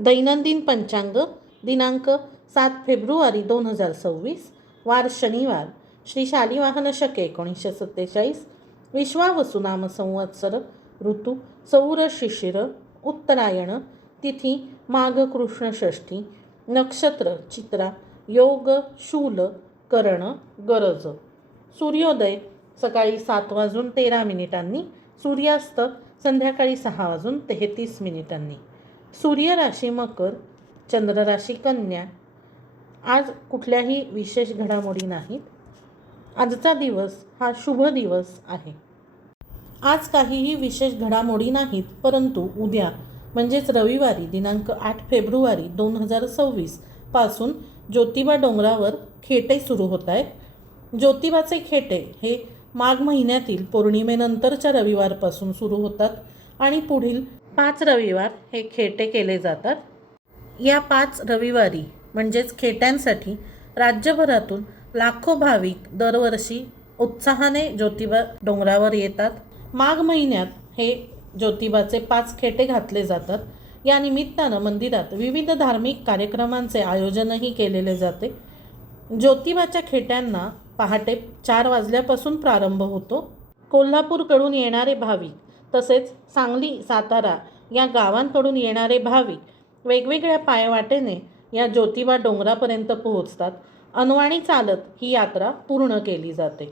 दैनंदिन पंचांग दिनांक 7 फेब्रुवारी 2026, वार शनिवार, श्री शालिवाहन शक 1947, विश्वावसु नाम संवत्सर, ऋतू सौर शिशिर, उत्तरायण, तिथी माघ कृष्ण षष्ठी, नक्षत्र चित्रा, योग शूल, करण गरज. सूर्योदय सकाळी 7:13, सूर्यास्त संध्याकाळी 6:33. सूर्य राशी मकर, चंद्र राशी कन्या. आज कुठल्याही विशेष घडामोडी नाहीत. आजचा दिवस हा शुभ दिवस आहे. आज काहीही विशेष घडामोडी नाहीत, परंतु उद्या म्हणजेच रविवारी दिनांक 8 फेब्रुवारी 2026 पासून ज्योतिबा डोंगरावर खेटे सुरू होत आहेत. ज्योतिबाचे खेटे हे माघ महिन्यातील पौर्णिमेनंतरच्या रविवारपासून सुरू होतात आणि पुढील 5 रविवार हे खेटे केले जातात. या 5 रविवारी म्हणजेच खेट्यांसाठी राज्यभरातून लाखो भाविक दरवर्षी उत्साहाने ज्योतिबा डोंगरावर येतात. माघ महिन्यात हे ज्योतिबाचे 5 खेटे घातले जातात. या निमित्तानं मंदिरात विविध धार्मिक कार्यक्रमांचे आयोजनही केलेले जाते. ज्योतिबाच्या खेट्यांना पहाटे 4 वाजल्यापासून प्रारंभ होतो. कोल्हापूरकडून येणारे भाविक तसेच सांगली, सातारा या गावांकडून येणारे भाविक वेगवेगळ्या पायवाटेने या ज्योतिबा डोंगरापर्यंत पोहोचतात. अनवाणी चालत ही यात्रा पूर्ण केली जाते.